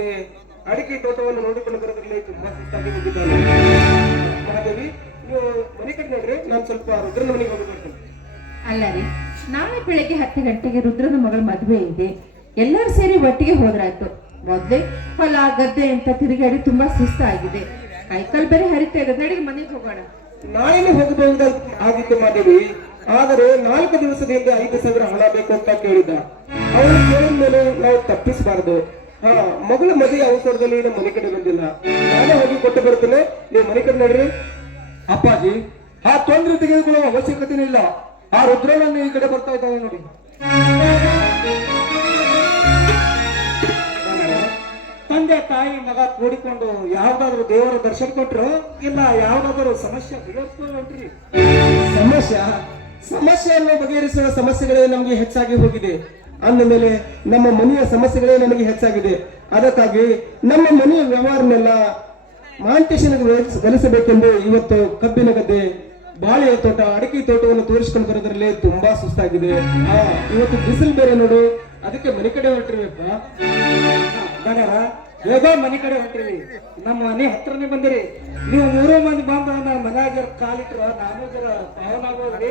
ಹಿಂದೆ ಅಡಿಕೆ ತೋಟವನ್ನು ನೋಡಿಕೊಂಡು ಬರೋದ್ರಲ್ಲಿ ತುಂಬಾ ಸುಸ್ತಾಗಿ ಹೋಗಿದ್ದಾನೆ. ಮಹಾದೇವಿ, ನೀವು ಮನೆ ಕಡೆ ನೋಡ್ರಿ, ನಾನು ಸ್ವಲ್ಪ ರುದ್ರನ ಮನೆಗೆ ಹೋಗ್ಬೇಕು. ಅಲ್ಲ ರೀ, ನಾಳೆ ಬೆಳಗ್ಗೆ 10 ಗಂಟೆಗೆ ರುದ್ರನ ಮಗಳ ಮದುವೆ ಇದೆ. ಎಲ್ಲರೂ ಸೇರಿ ಒಟ್ಟಿಗೆ ಹೋದ್ರಾಯ್ತು. ಮೊದ್ಲೇ ಹೊಲ ಗದ್ದೆ ಅಂತ ತಿರುಗಾಡಿ ತುಂಬಾ ಸುಸ್ತಾಗಿದೆ. ಕೈಕಾಲ್ ಬೇರೆ ಹರಿತಾ ಇದೆ. ನಡಿಗೆ ಮನೆಗೆ ಹೋಗೋಣ. ನಾಳೆನೇ ಹೋಗಬಹುದ ಆಗಿತ್ತು ಮಹಾದೇವಿ, ಆದರೆ 4 ದಿವಸದಿಂದ 5,000 ಹಣ ಬೇಕು ಅಂತ ಕೇಳಿದ್ದ. ಅವನು ಕೇಳಿದ ಮೇಲೆ ನಾವು ತಪ್ಪಿಸಬಾರದು. ಮಗಳ ಮದುವೆ ಅವಸರದಲ್ಲಿ ನಮ್ಮ ಮನೆ ಕಡೆ ಬಂದಿಲ್ಲ. ನಾನೇ ಹೋಗಿ ಕೊಟ್ಟು ಬರ್ತೇನೆ, ನೀವು ಮನೆ ಕಡೆ ನೋಡ್ರಿ. ಅಪ್ಪಾಜಿ, ಆ ತೊಂದರೆ ತೆಗೆದುಕೊಳ್ಳುವ ಅವಶ್ಯಕತೆನೇ ಇಲ್ಲ. ಆ ರುದ್ರನನ್ನು ಈ ಕಡೆ ಬರ್ತಾ ಇದ್ದಾವೆ ನೋಡಿ. ತಂದೆ ತಾಯಿ ಮಗ ಕೂಡಿಕೊಂಡು ಯಾವ್ದಾದ್ರು ದೇವರ ದರ್ಶನ ಕೊಟ್ರು, ಇಲ್ಲ ಯಾವ್ದಾದ್ರು ಸಮಸ್ಯೆ ಬಗೆಹರಿಸ್ಕೊಂಡ್ರಿ. ಸಮಸ್ಯೆಯನ್ನು ಬಗೆಹರಿಸುವ ಸಮಸ್ಯೆಗಳೇ ನಮಗೆ ಹೆಚ್ಚಾಗಿ ಹೋಗಿದೆ. ಅಂದ ಮೇಲೆ ನಮ್ಮ ಮನೆಯ ಸಮಸ್ಯೆಗಳೇ ನಮಗೆ ಹೆಚ್ಚಾಗಿದೆ. ಅದಕ್ಕಾಗಿ ನಮ್ಮ ಮನೆಯ ವ್ಯವಹಾರನೆಲ್ಲ ಮಾಂಟೇಶನ್ಗೆ ಗಳಿಸಬೇಕೆಂದು ಇವತ್ತು ಕಬ್ಬಿನ ಗದ್ದೆ, ಬಾಳೆಯ ತೋಟ, ಅಡಿಕೆ ತೋಟವನ್ನು ತೋರಿಸಿಕೊಂಡು ಬರೋದ್ರಲ್ಲಿ ತುಂಬಾ ಸುಸ್ತಾಗಿದೆ. ಇವತ್ತು ಬಿಸಿಲು ಬೇರೆ ನೋಡು, ಅದಕ್ಕೆ ಮನೆ ಕಡೆ ಹೊರಟಿರ್ಬೇಕ. ಹೇಗೋ ಮನೆ ಕಡೆ ಹೊಂಟಿರಿ, ನಮ್ಮ ಮನೆ ಹತ್ರನೇ ಬಂದಿರಿ. ನೀವು 3 ಮಂದಿ ಬಂದ ಮನ್ಯಾಗ ಕಾಲಿಟ್ರ ನಾನು ಜರ ಪಾವನಾಗೋದ್ರಿ.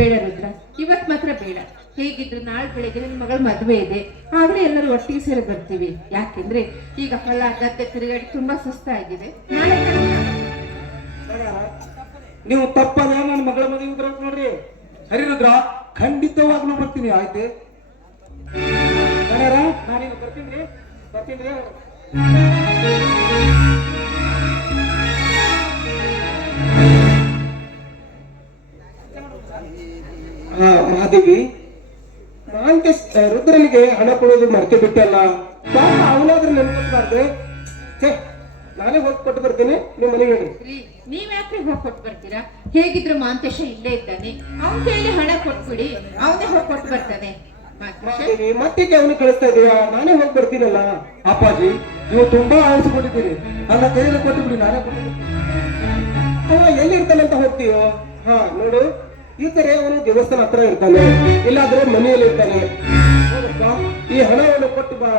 ಬೇಡ ರುದ್ರ, ಇವತ್ ಮಾತ್ರ ಬೇಡ. ಹೇಗಿದ್ರು ನಾಳೆ ಬೆಳಿಗ್ಗೆ ನನ್ನ ಮಗಳ ಮದುವೆ ಇದೆ. ಆದ್ರೆ ಎಲ್ಲರೂ ಒಟ್ಟಿಗೆ ಸೇರಿ ಬರ್ತೀವಿ. ಯಾಕೆಂದ್ರೆ ಈಗ ಹೊಲ ಗದ್ದೆ ತಿರುಗಾಡಿ ತುಂಬಾ ಸುಸ್ತಾಗಿದೆ. ನಾಳೆ ನೀವು ತಪ್ಪದ ನನ್ನ ಮಗಳ ಮದುವೆ ಬರೋಕ್ ನೋಡ್ರಿ. ಹರಿರುದ್ರ, ಖಂಡಿತವಾಗ್ಲೂ ಬರ್ತೀನಿ. ಆಯ್ತೆ ನಾನೀಗ ಬರ್ತೀನಿ. ಮಹಾದೇವಿ, ಮಾಂತೇಶ್ ರುದ್ರನಿಗೆ ಹಣ ಕೊಡೋದು ಮರ್ತೆ ಬಿಟ್ಟಲ್ಲ. ಅವನಾದ್ರೂ ನೆನಪಿಸ್ಬಾರ್ದು. ನಾನೇ ಹೋಗಿ ಕೊಟ್ಟು ಬರ್ತೀನಿ, ನೀವು ಮನೆಗೆ ಹೇಳಿ. ನೀವ್ ಯಾಕೆ ಹೋಗಿ ಕೊಟ್ಟು ಬರ್ತೀರಾ? ಹೇಗಿದ್ರು ಮಾಂತೇಶ ಇಲ್ಲೇ ಇದ್ದಾನೆ. ಅವನ ಕೈಯಲ್ಲಿ ಹಣ ಕೊಟ್ಬಿಡಿ, ಅವನೇ ಹೋಗಿ ಕೊಟ್ಟು ಬರ್ತಾನೆ. ಮತ್ತೆ ಅವನು ಕಳಿಸ್ತಾ ಇದೀಯಾ? ನಾನೇ ಹೋಗಿ ಬರ್ತೀನಲ್ಲ. ಅಪ್ಪಾಜಿ, ನೀವು ತುಂಬಾ ಆಯಿಸಿಕೊಂಡಿದ್ದೀರಿ. ನನ್ನ ಕೈಯಲ್ಲಿ ಕೊಟ್ಟು ಬಿಡಿ, ನಾನೇ ಕೊಟ್ಟು. ಅವ ಎಲ್ಲಿರ್ತಾನೆ ಅಂತ ಹೋಗ್ತೀಯೋ? ನೋಡು, ಇದ್ದರೆ ಅವನು ದೇವಸ್ಥಾನ ಹತ್ರ ಇರ್ತಾನೆ, ಇಲ್ಲಾದ್ರೆ ಮನೆಯಲ್ಲಿ ಇರ್ತಾನೆ. ಈ ಹಣವನ್ನು ಕೊಟ್ಟು ಬಾ.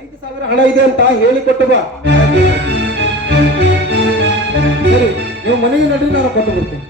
5,000 ಹಣ ಇದೆ ಅಂತ ಹೇಳಿ ಕೊಟ್ಟು ಬಾ. ಸರಿ, ನೀವು ಮನೆಗೆ ನಡ್ರಿ, ನಾನು ಕೊಟ್ಟು ಬರ್ತೀನಿ.